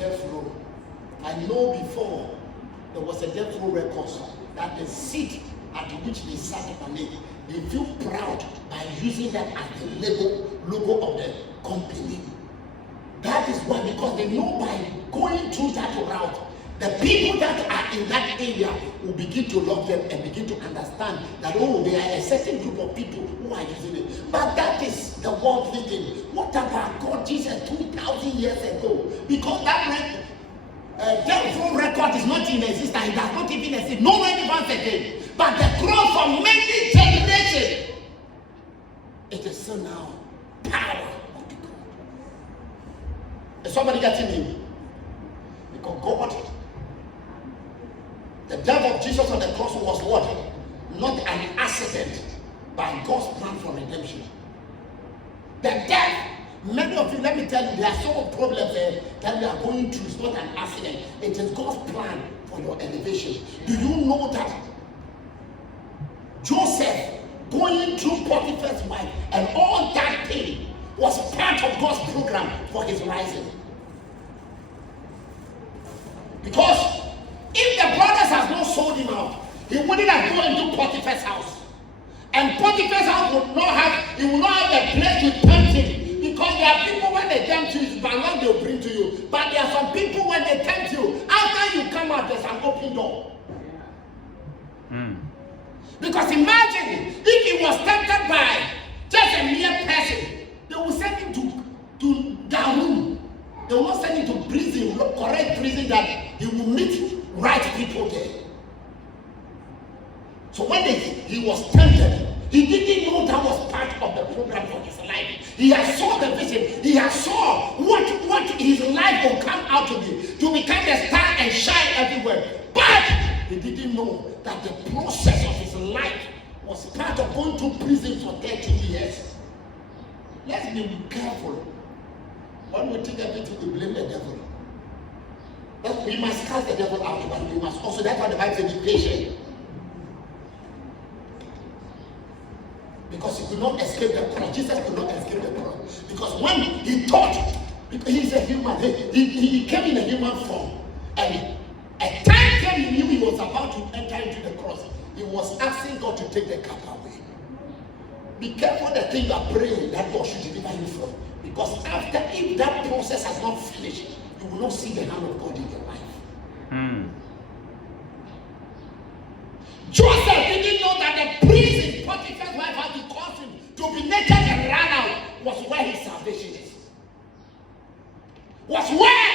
death row. I know before there was a death row record that the seat at which they sat on it, they feel proud by using that as the logo of the company. That is why, because they know by going through that route, the people that are in that area will begin to love them and begin to understand that, oh, there are a certain group of people who are using it. But that is the world thinking. What about God, Jesus 2,000 years ago? Because that death record is not in existence. It does not even exist. No relevance again. But the growth for many generations, it is still now power of the God. Is somebody getting me? Because God, the death of Jesus on the cross was what? Not an accident, but God's plan for redemption. The death, many of you, let me tell you, there are some problems that we are going through. It's not an accident. It is God's plan for your elevation. Do you know that Joseph going through Potiphar's wife and all that thing was part of God's program for his rising? Because if the brothers have not sold him out, he wouldn't have gone into Potiphar's house. And Potiphar's house would not have a place to tempt him. Because there are people when they tempt you, it's balance they'll bring to you. But there are some people when they tempt you, after you come out, there's an open door. Because imagine if he was tempted by just a mere person, they will send him to Darum. They will not send him to prison, correct prison that he will meet right people there. So when he was tempted, he didn't know that was part of the program for his life. He had saw the vision. He had saw what his life will come out to be, to become a star and shine everywhere. But he didn't know that the process of his life was part of going to prison for 30 years. Let's be careful. When we take everything, we blame the devil. But we must cast the devil out, but we must also, that's why the Bible says, be patient. Because he could not escape the cross. Jesus could not escape the cross. Because when he thought, because he's a human, he came in a human form. And a time came, he knew he was about to enter into the cross. He was asking God to take the cup away. Be careful the thing you are praying that God should deliver you from. Because after, if that process has not finished, you will not see the hand of God in your life. Joseph didn't know that the prison Potiphar's wife had to cause him to be naked and run out was where his salvation is. Was where